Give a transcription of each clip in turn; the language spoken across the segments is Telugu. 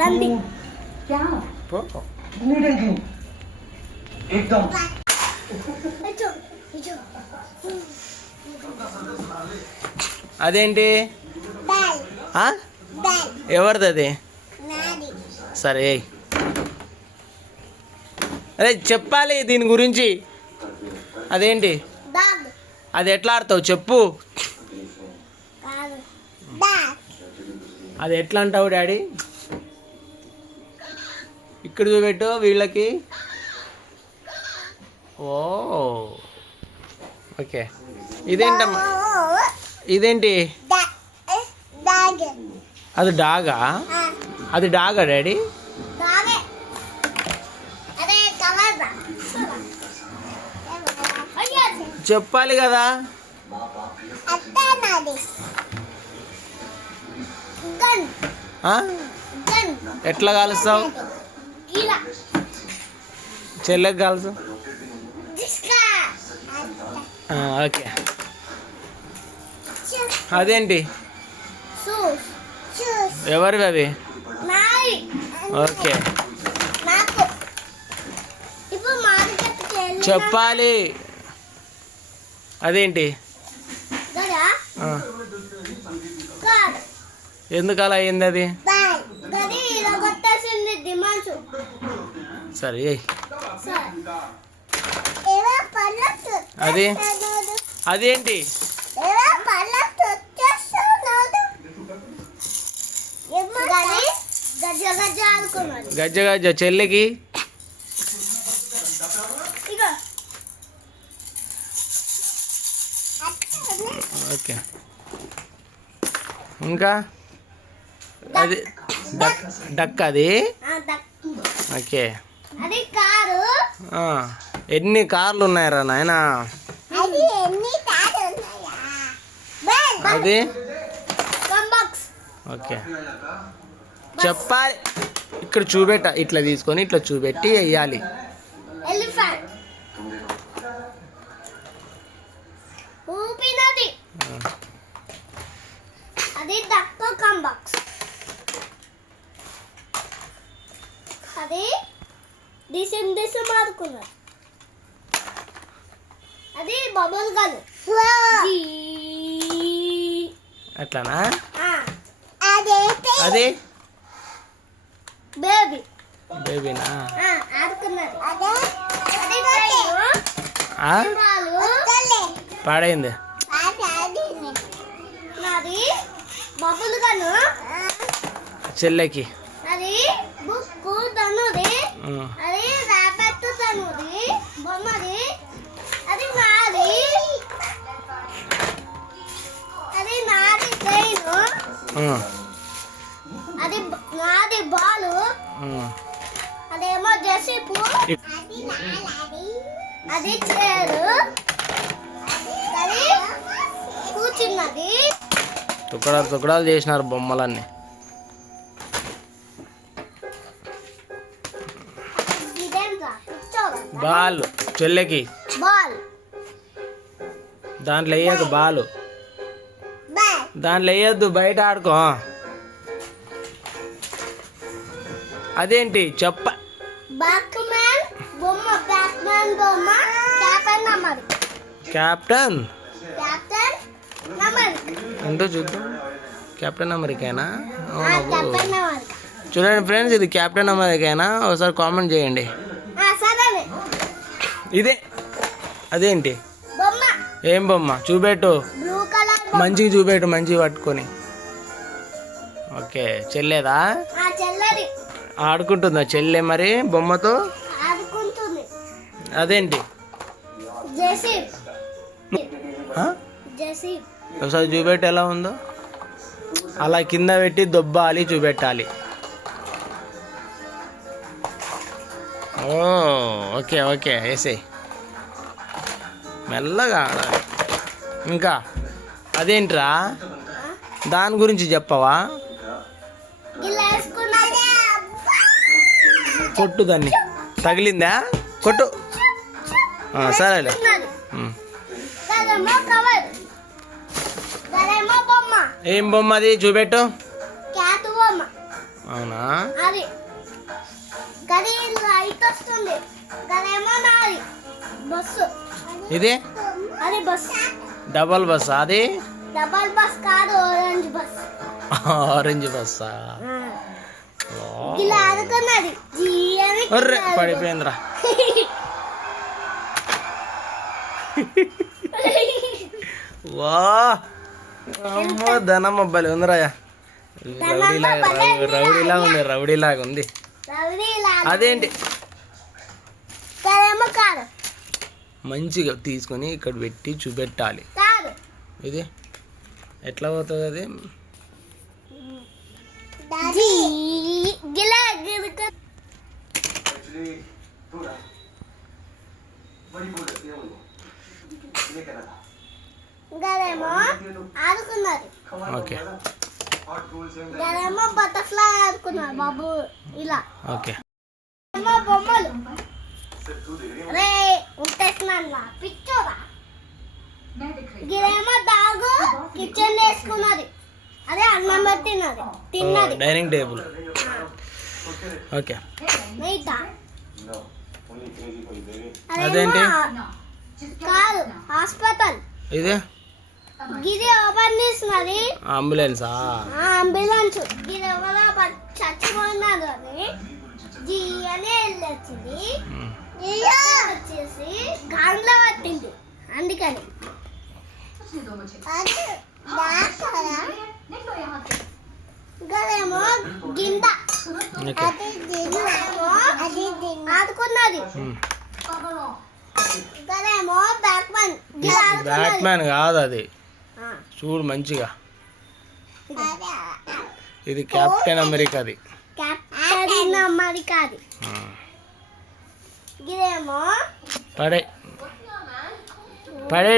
రండి అదేంటి ఎవరిది అది? సరే అరే చెప్పాలి దీని గురించి. అదేంటి అది ఎట్లా ఆడతావు చెప్పు. అది ఎట్లా అంటావు డాడీ? ఇక్కడ చూపెట్టు వీళ్ళకి. ఓ ఓకే. ఇదేంటమ్మా? ఇదేంటి? అది డాగా? అది డాగా డాడీ? చెప్పాలి కదా. ఎట్లా కాలుస్తావు? చెల్లెకి కాలుసు. ఓకే. అదేంటి? ఎవరివి అవి? ఓకే చెప్పాలి. అదేంటి? ఎందుకు అలా అయింది అది? సరే అది అదేంటి? గజ్జ గజ్జ చెల్లికి. ఓకే. ఇంకా అది డక్ అది. ఓకే. ఎన్ని కార్లు ఉన్నాయరా నాయనా? అది ఓకే చెప్పాలి. ఇక్కడ చూపెట్ట, ఇట్లా తీసుకొని ఇట్లా చూపెట్టి వెయ్యాలి. అది డక్కు కంబాక్స్. అది డిసం ఆడుకున్నారు. అది బబుల్ గన్. అట్లానా? అది బేబీ. బేబీనా? ఆడుకున్నారు. పాడైంది. అది బబుల్ గన్ చెల్లెకి. అది బుక్ తనుది. అది రాబెట్ తనుది బొమ్మది. అది నాది. అది నాది చైను. అది నాది బాలు. అదేమో జెసిపు. అది చేరు. అది కూర్చున్నది. తుకడాలు తుకడాలు చేసినారు బొమ్మలన్నీ. బాల్ చెల్లెకి. దాంట్లో వేయకు బాలు. దాంట్లో వేయద్దు, బయట ఆడుకో. అదేంటి చెప్ప? కెప్టెన్ ఏంటో చూద్దాం. కెప్టెన్ అమెరికానా? చూడండి ఫ్రెండ్స్, ఇది కెప్టెన్ అమెరికానా? ఒకసారి కామెంట్ చేయండి. ఇదే అదేంటి? ఏం బొమ్మ? చూపెట్టు, మంచిగా చూపెట్టు, మంచిగా పట్టుకొని. ఓకే. చెల్లేదా? ఆడుకుంటుందా చెల్లె మరి బొమ్మతో? అదేంటి? ఒకసారి చూపెట్టు ఎలా ఉందో. అలా కింద పెట్టి దొబ్బాలి, చూపెట్టాలి. ఓ ఓకే ఓకే వేసేయి. మెల్లగా ఆడాలి. ఇంకా అదేంట్రా? దాని గురించి చెప్పవా? కొట్టు దాన్ని. తగిలిందా? కొట్టు. సరేలే. ఏం బొమ్మ అది? చూపెట్టు. అవునా? అది గది లైట్ వస్తుంది, గదేమో నాది బస్సు. ఇది అది బస్సు. డబల్ బస్, అది డబల్ బస్ కాదు, ఆరెంజ్ బస్. ఆరెంజ్ బస్సా? ఇలా ఆడుకున్నది ఒర్రే పడిపోయిందిరా. వా అమ్మో ధనమ్మ బలి ఉందిరాయా. రౌడీలాగా ఉంది. అదేంటి గదేమో కాదు. మంచిగా తీసుకొని ఇక్కడ పెట్టి చూపెట్టాలి. కాదు ఇది ఎట్లా పోతుంది అది? గిలా గిలక గదేమో ఆడుకున్నది. ఓకే గదేమో బటర్ఫ్లై ఆడుకున్నారు బాబు. ఇలా ఓకే. ఏమో బొమ్మలు. రే ఉంటేస్తున్నా పిచ్చోరా. గిదేమో డాగు కిచెన్ వేసుకున్నది. అదే అన్నం తిన్నది. Dining table. ఓకే. అదేంటి? కాదు హాస్పిటల్. ఇది గిది ఓపెన్ చేసినది. అంబులెన్సా? అంబులెన్స్. గిది ఎవరో చచ్చిపోయినారు అని జీ అని వెళ్ళొచ్చింది. వచ్చేసి గాండ్లో పట్టింది, అందుకని. గదేమో గింద ఆడుకున్నది. గదేమో బ్యాట్ మ్యాన్ కాదు అది, చూడు మంచిగా. ఇది కెప్టెన్ అమెరికాది. కెప్టెన్ అమెరికాది. గిదేమో పడే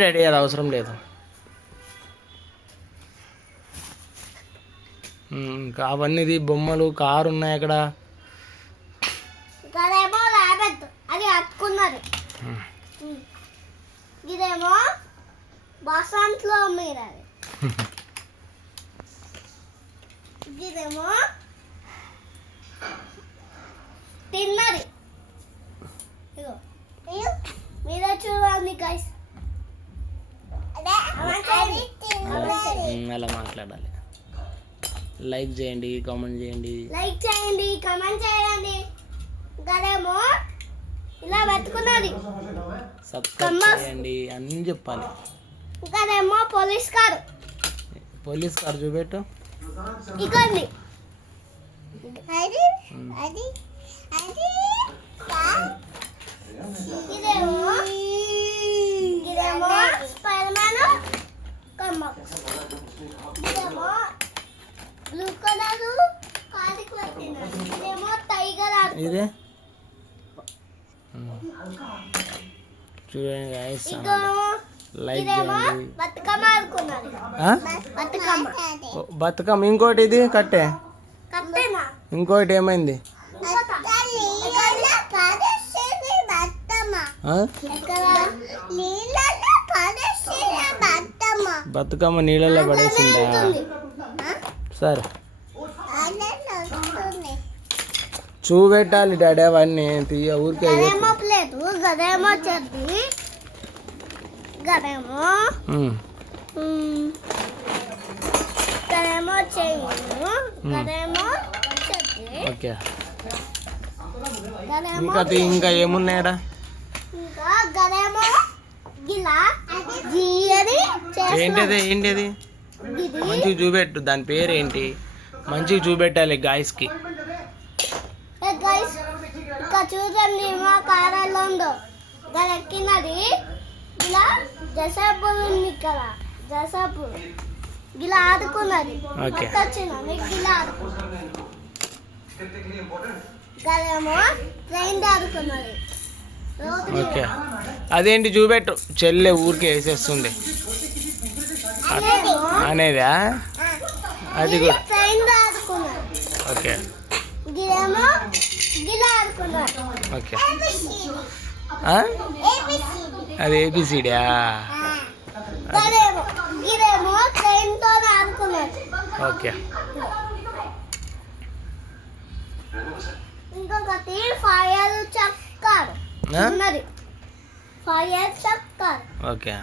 డాడీ, అది అవసరం లేదు. ఇంకా అవన్నీ బొమ్మలు, కారు ఉన్నాయి అక్కడ. గదేమో ర్యాబెట్, అది అతుకున్నది. ఇదేమో బసంట్లో మీరది. ఇదేమో తిన్నది. ఇగో మీరే చూడండి గైస్. అలా మాట్లాడాలి. లైక్ చేయండి, కామెంట్ చేయండి. గదేమో ఇలా పెట్టుకున్నది. సబ్స్క్రైబ్ చేయండి అన్నీ చెప్పాలి. గదేమో పోలీస్ కారు. చూపెట్టు. ఇకండి ఇదేమో స్పైడర్ మ్యాన్. ఇదేమో బ్లూ కలర్ కాలికి పట్టినది. ఇదేమో టైగర్. ఇదే చూడండి గైస్, లైక్ చేయండి. బతుకమ్మ. ఇంకోటి ఇది కట్టే. ఇంకోటి ఏమైంది? బతుకమ్మ నీళ్ళల్లో పడేసిందా? సరే చూపెట్టాలి డాడీ, అవన్నీ తీయ ఊరికే. గదేమో చెద్ది. గదేమో చెయ్యి. గదేమో చెద్ది. ఓకే. ఇంకా ఏమున్నాయడా? ఇంకా గదేమో గిలా జీ అని. ఏంటిది? మంచిగా చూపెట్టు, దాని పేరు ఏంటి? మంచిగా చూపెట్టాలి గాయస్కి. గైస్ ఇక్కడ చూడండి, మా కారాల్లో ఉందో ఎక్కినది. ఇలా జసాపూర్ ఉంది, ఇక్కడ జసాపూర్. ఇలా ఆడుకున్నది. వచ్చింది ఇలా ఆడుకున్నది. గదేమో ట్రైన్ ఆడుకున్నది. ఓకే. అదేంటి చూపెట్టు. చెల్లె ఊరికే వేసేస్తుంది అనేదా? అది కూడా ట్రైన్ ఆడుకున్నది. ఓకే. గిరేమో గిలా ఆడుకున్నది. ఓకే. అది ఏబిసిడా? గిరేమో ట్రైన్ తో ఆడుకున్నది. ఓకే. ఫైర్ చక్కర్ ఆ? ఉన్నది ఫైర్ చక్కర్ ఓకే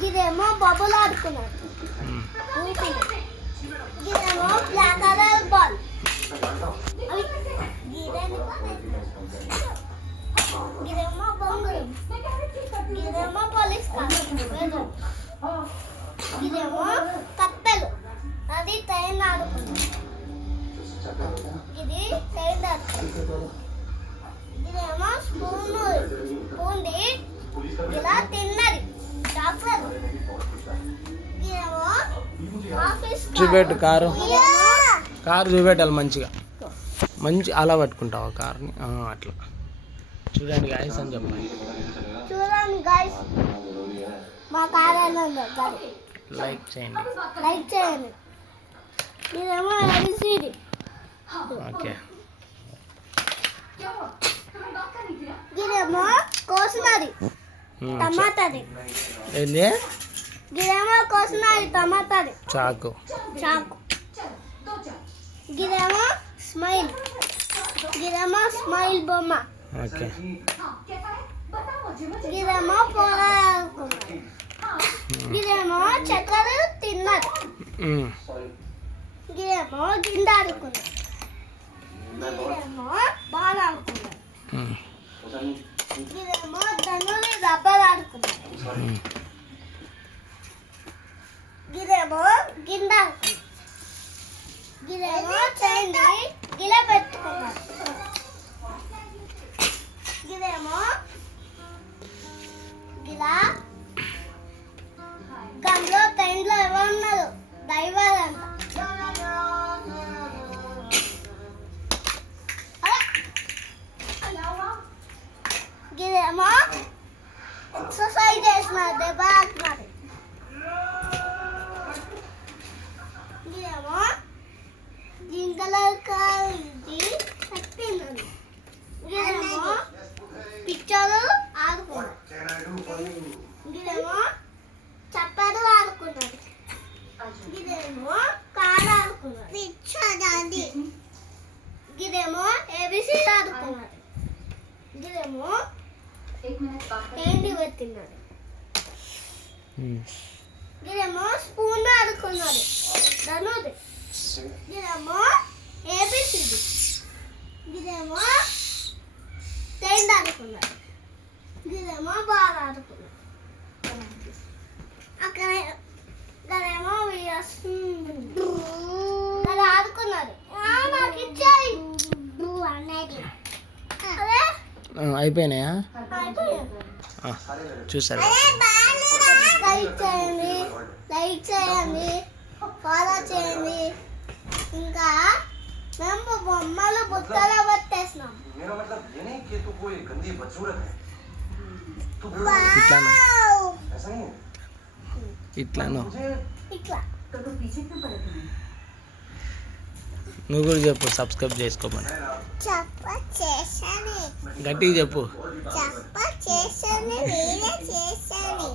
ఇదేమో బబుల్ ఆడుకున్నారు ఉమ్. ఇదేమో బ్లాక్ కలర్ బాల్ ఇదేమో బొంగులు ఇదేమో పోలీస్ కార్ ఇదేమో కత్తెలు అది ట్రైన్ ఆడుకున్నారు ఇది ట్రైన్ ఆడుకున్నారు ఇదేమో స్పూన్ ఇలా తిన్నది డాక్టర్ ఇదేమో ఆఫీస్ చూపెట్టు కారు కారు చూపెట్టాలి మంచిగా మంచి అలా పట్టుకుంటావా కార్ని అట్లా చూడండి గాయస్ అని చెప్పాలి చూడండి గైస్ మా కారాలో లైక్ చేయండి లైక్ చేయండి ఇదేమో ఎల్సిడి ఓకే ఇదేమో కోసినది టమాటాది ఏంది ఇదేమో కోసినది టమాటాది చాకు చాకు ఇదేమో స్మైల్ ఇదేమో స్మైల్ బొమ్మ ఓకే ఇదేమో పోరాడుకున్నది ఇదేమో చక్కెర తిన్నది ఉమ్. ఇదేమో గిండ ఆడుకున్నది ఇదేమో బాల్ ఆడుకున్నది ఉమ్. ఇదేమో ధనుని రబ్బర్ ఆడుకున్నది ఉమ్. ఇదేమో గిండ ఆడుకున్నది ఇదేమో చైంది గిల పెట్టుకున్నది ఇదేమో గిలా గంలో ట్రైన్లో ఎవరు ఉన్నారు డ్రైవర్ అంట ఇదేమో ఎక్సర్సైజ్ చేస్తున్నారు దెబ్బ ఆడుతున్నారు ఇదేమో జింకలకి కట్టినది ఇదేమో పిక్చర్లు ఆడుకున్నారు ఇదేమో చప్పలు ఆడుకున్నారు ఇదేమో కార్ ఆడుకున్నారు ఇదేమో ఏబిసి ఆడుకున్నారు ఇదేమో ఏంటి పెట్టినాడు ఉమ్. ఇదేమో స్పూన్ ఆడుకున్నాడు ధనుది ఇదేమో ఏబిసిడి ఇదేమో ట్రైన్ ఆడుకున్నాడు ఇదేమో బాల్ ఆడుకున్నాడు అక్కడ ఇక్కడేమో అది ఆడుకున్నారు నాకు ఇచ్చాయి అదే అయిపోయినాయా అయిపోయింది చూసారా లైక్ చేయండి ఫాలో చేయండి ఇంకా మేము బొమ్మలు బుట్టలో పెట్టేసినాం मेरा मतलब ये नहीं कि तू कोई गंदी बदसूरत है तू ఇట్లాను ऐसा नहीं है ఇట్లాను मुझे ఇట్లా నువ్వు కూడా చెప్పు సబ్స్క్రైబ్ చేసుకోమని చెప్ప చేశాను గట్టిగా చెప్పు చెప్ప చేశాను వీడియో చేశాను